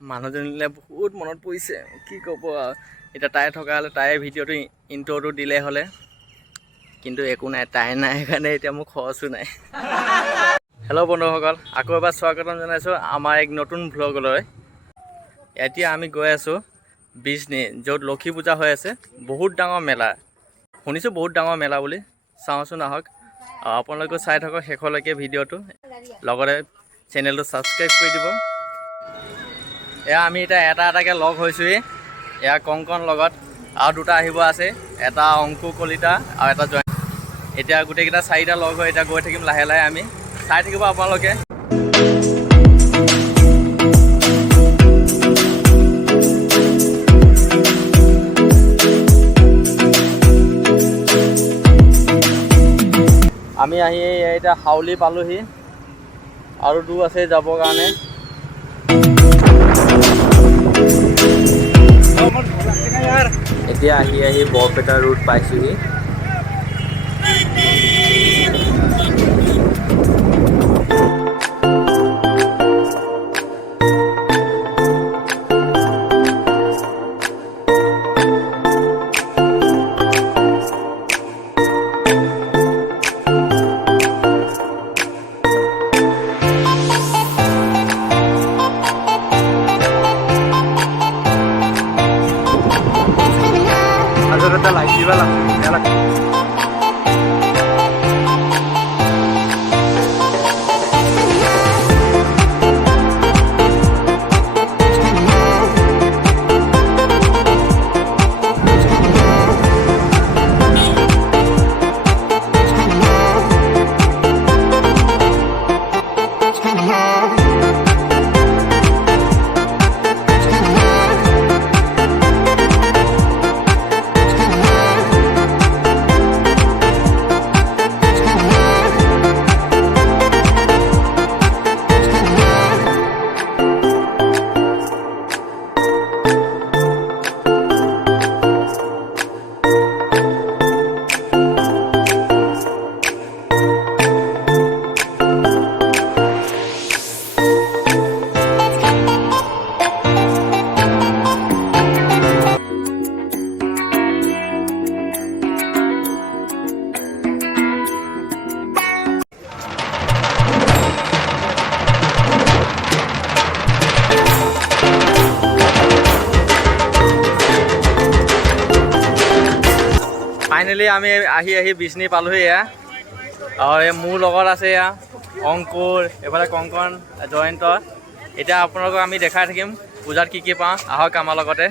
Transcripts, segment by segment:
মানুহজনীলে বহুত মনত পৰিছে কি ক'ব আৰু এতিয়া তাই থকা হ'লে তাই ভিডিঅ'টো ইণ্ট্ৰ'টো দিলে হ'লে কিন্তু একো নাই তাই নাই সেইকাৰণে এতিয়া মোৰ খৰচো নাই হেল্ল' বন্ধুসকল আকৌ এবাৰ স্বাগতম জনাইছোঁ আমাৰ এক নতুন ভ্লগলৈ এতিয়া আমি গৈ আছোঁ বিজনী য'ত লক্ষী পূজা হৈ আছে বহুত ডাঙৰ মেলা শুনিছোঁ বহুত ডাঙৰ মেলা বুলি চাওঁচোন আহক আপোনালোকেও চাই থাকক শেষলৈকে ভিডিঅ'টো লগতে চেনেলটো ছাবস্ক্ৰাইব কৰি দিব এয়া আমি এতিয়া এটাকৈ লগ হৈছোঁহি এয়া কংকন লগত আৰু দুটা আহিব আছে এটা অংকু কলিতা আৰু এটা জয় এতিয়া গোটেইকেইটা চাৰিটা লগ হৈ এতিয়া গৈ থাকিম লাহে লাহে আমি চাই থাকিব আপোনালোকে আমি আহি এতিয়া হাউলি পালোহি আৰু দূৰ আছে যাবৰ কাৰণে এতিয়া আহি বৰপেটা ৰোড পাইছোহি ফাইনেলি আমি আহি বিজনী পালোহি এয়া আৰু মোৰ লগত আছে এয়া অংকুৰ এইফালে কংকন জয়ন্ত এতিয়া আপোনালোকক আমি দেখাই থাকিম পূজাত কি পাওঁ আহক আমাৰ লগতে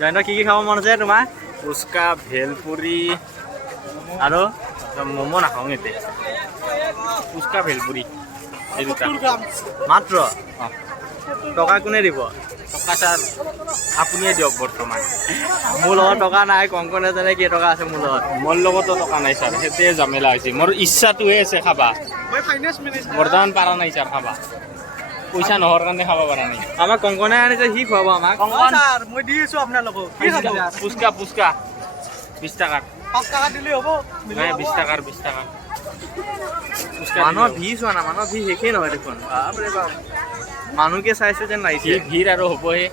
জয়ন্ত কি খাব মন আছে তোমাৰ ফুচকা ভেলপুৰি আৰু ম'ম' নাখাওঁ এতিয়া ফুচকা ভেলপুৰি এই দুটা মাত্ৰ টকা কোনে দিব টকা ছাৰ আপুনিয়ে দিয়ক বৰ্তমান মোৰ লগত টকা নাই কংকনে জানে কেই টকা আছে মোৰ লগতো টকা নাই ছাৰ সেইটোৱে জামেলা হৈছে মোৰ ইচ্ছাটোহে আছে খাবা বৰ্তমান পাৰা নাই ছাৰ খাবা পইচা নহৰ কাৰণে খাব পৰা নাই আমাক কংকনে আনিছে সি খুৱাব আমাক ছাৰ মই দি আছো আপোনালোকক ফুচকা 20 টাকা 5 টাকা দিলে হ'ব নাই 20 টাকাৰ মানুহৰ ভিৰ চোৱা না মানুহৰ ভিৰ শেষেই নহয় দেখোন বাপৰে বাপ মানুহকে চাইছো যেন লাগিছে ভিৰ আৰু হ'বহে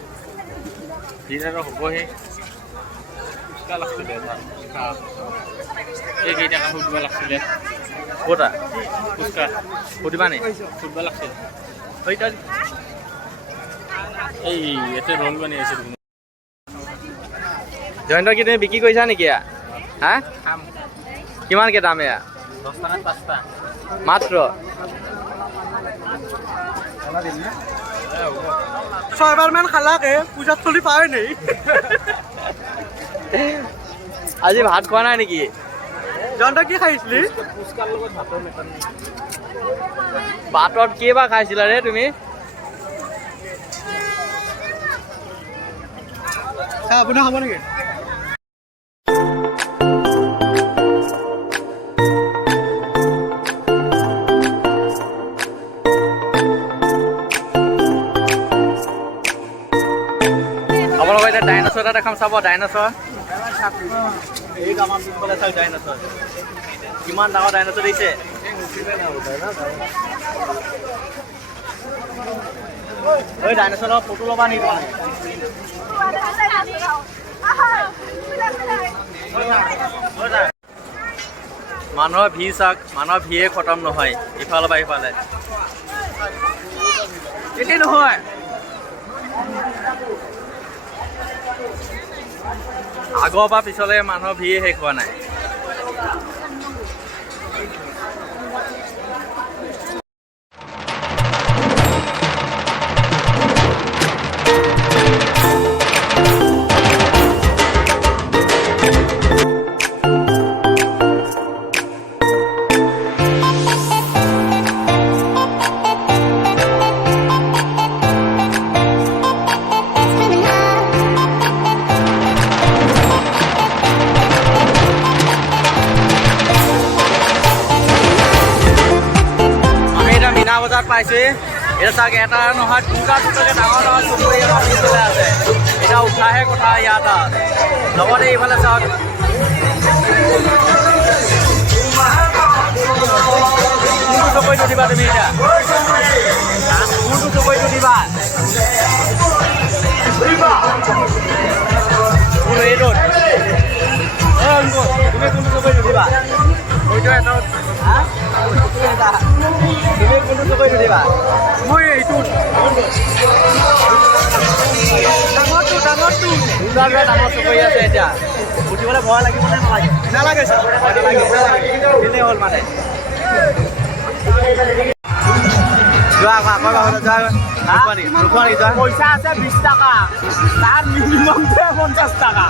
দিন আৰু হ'বহে ফুচকা লাগছিলে এই কেইটকা সুধিব লাগছিলে ক'তা ফুচকা সুধিবা নি সুধিব লাগছিলে সেইটা এই ইয়াতে ৰোল বনাই আছে জয়ন্ত কি তুমি বিক্ৰী কৰিছা নেকি হা কিমানকৈ দাম এয়া 10 টকাত 5টা মাত্ৰ ছয়বাৰমান খালাকে পূজাত চলি পায় নেই আজি ভাত খোৱা নাই নেকি জয়ন্ত কি খাইছিলি ভাতত কেইবাৰ খাইছিলা ৰে তুমি আপোনাৰ খাব নেকি আপোনালোকৰ এতিয়া ডাইনছৰ এটা দেখাম চাব ডাইনছৰ এই আমাৰ পিছফালে চাওক ডাইনছৰ কিমান ডাঙৰ ডাইনছৰ দিছে ঐ ডাইনছৰৰ ফটো ল'বা নেকি মানুহৰ ভিৰ চাওক মানুহৰ ভিৰে খতম নহয় ইফালৰ পৰা ইফালে এতিয়া নহয় আগৰ পৰা পিছলৈ মানুহৰ ভিৰ শেষ হোৱা নাই বজাৰত পাইছে এটা চাগে এটা নহয় দুটা দুটাকে ডাঙৰ ডাঙৰ চুবুৰী চলাই আছে এটা উঠাহে কথা ইয়াত লগতে এইফালে চাওক কোনটো চকৰিটো দিবা তুমি এতিয়া কোনটো চকৰিটো দিবা এইটোত তুমি কোনটো চকৰিটো দিবা সেইটো এটা তুমি কোনটো চকৰিটো দিবা মই এইটো ডাঙৰ চকৰি আছে এতিয়া উঠিবলৈ ভয় লাগিব নে নালাগে নালাগে হ'ল মানে যোৱা পইচা আছে 20 টকা তাৰ মিনিমাম 50 টকা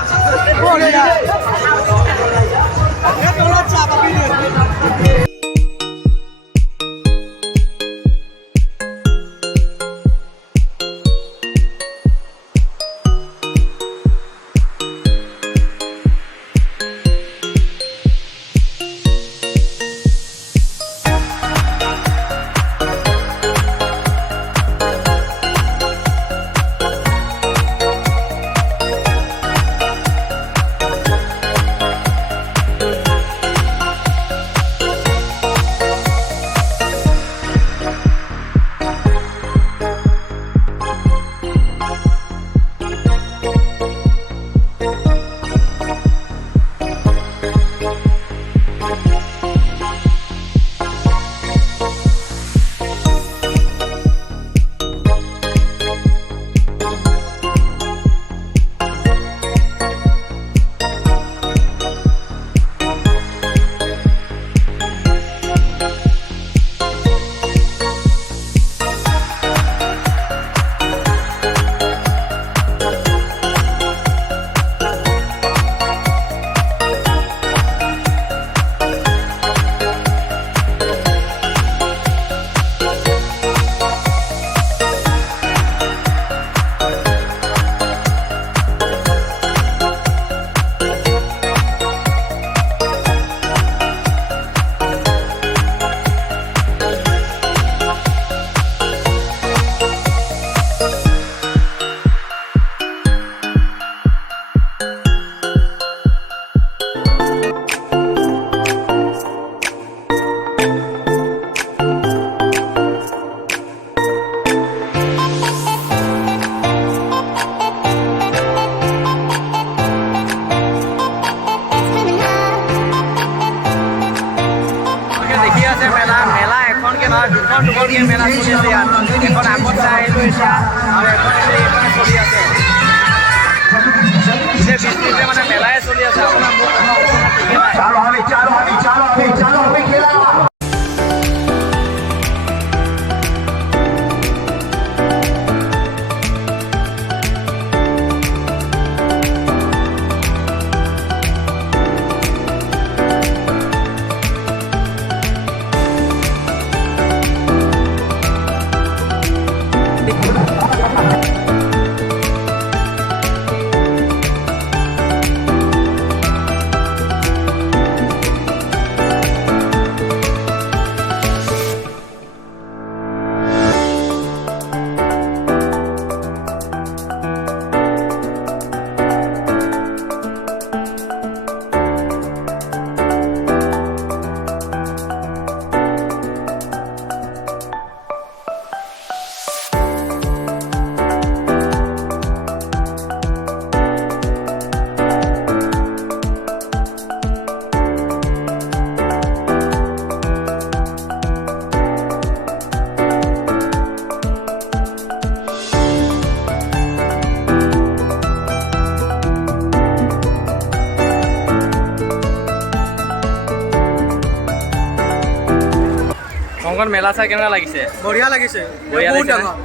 মেলা চলি আছে ইয়াত এখন আগত চাই আহিলোঁ এতিয়া আৰু এখন এইফালে চলি আছে গোটেই বিজনেছে মানে মেলাই চলি আছে আপোনাৰ মোক ঠিকে নাই কংকন মেলা চাই কেনেকুৱা লাগিছে বঢ়িয়া লাগিছে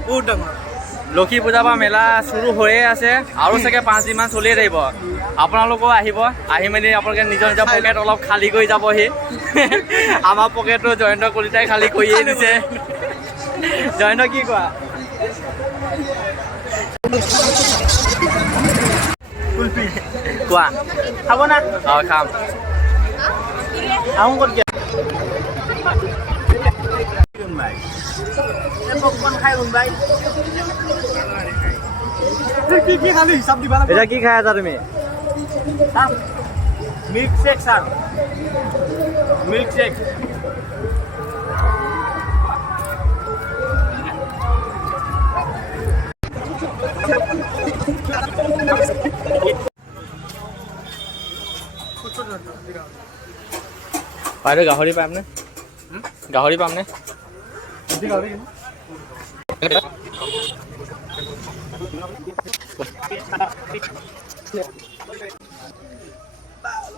বহুত ডাঙৰ লক্ষী পূজাৰ পৰা মেলা চুৰু হৈয়ে আছে আৰু চাগে 5 দিনমান চলিয়ে থাকিব আপোনালোকেও আহিব আহি মেলি আপোনালোকে নিজৰ নিজৰ পকেট অলপ খালী কৰি যাবহি আমাৰ পকেটটো জয়ন্ত কলিতাই খালী কৰিয়ে দিছে জয়ন্ত কি কোৱা কোৱা খাব না অঁ খাম আহোঁ ক'ত এতিয়া কি খাই আছা তুমি milk shake sir milk shake বাইদেউ গাহৰি পামনে গাহৰি পামনে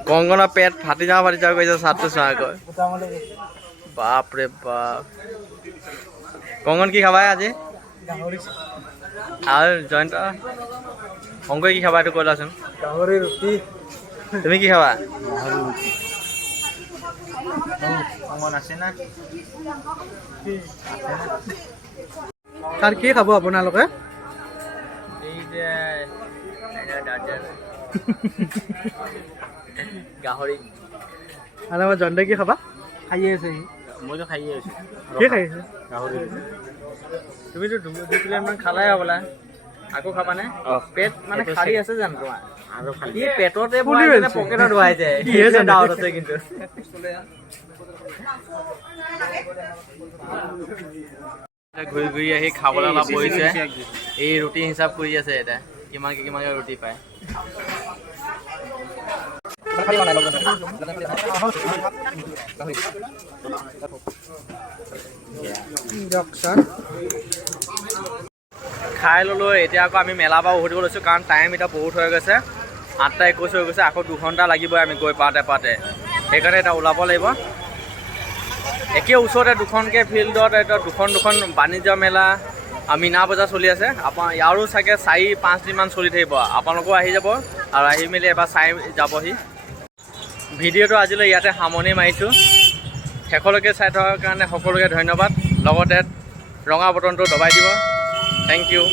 কংকনৰ পেট ফাটি যাওঁ কৰিছে চাটটো চোৱাকৈ বাপৰে বাপ কংকন কি খাবা আজি আৰু জয়ন্ত শংকৰে কি খাবা এইটো কৈ লোৱাচোন গাহৰি ৰুটি তুমি কি খাবা তাৰ কি খাব আপোনালোকে গাহৰি আৰু আমাৰ জয়ন্ত কি খাবা খাইয়ে আছে মইতো খাইয়ে আছো কি খাইছে গাহৰি তুমিতো 2 প্লেটমান খালাই হ'বলা আকৌ খাবানে পেট মানে খালী আছে জানো তোমাৰ আৰু খালি পেটতে ভৰাই কিনে পকেটত ভৰাই যায় কিহে ডাউট আছে কিন্তু ঘূৰি ঘূৰি আহি খাবলৈ অলপ বহিছে এই ৰুটি হিচাপ কৰি আছে এতিয়া কিমানকে ৰুটি পায় খাই ল'লোঁ এতিয়া আকৌ আমি মেলাৰ পৰা উভতিব লৈছোঁ কাৰণ টাইম এতিয়া বহুত হৈ গৈছে 8:21 হৈ গৈছে আকৌ 2 ঘণ্টা লাগিবই আমি গৈ পাওঁতে সেইকাৰণে এতিয়া ওলাব লাগিব একে ওচৰতে দুখনকৈ ফিল্ডত এতিয়া দুখন বাণিজ্য মেলা মীনা বজাৰ চলি আছে ইয়াৰো চাগে 4-5 দিনমান চলি থাকিব আপোনালোকেও আহি যাব আৰু আহি মেলি এবাৰ চাই যাবহি ভিডিঅ'টো আজিলৈ ইয়াতে সামৰণি মাৰিছোঁ শেষলৈকে চাই থকাৰ কাৰণে সকলোকে ধন্যবাদ লগতে ৰঙা বটনটো দবাই দিব থেংক ইউ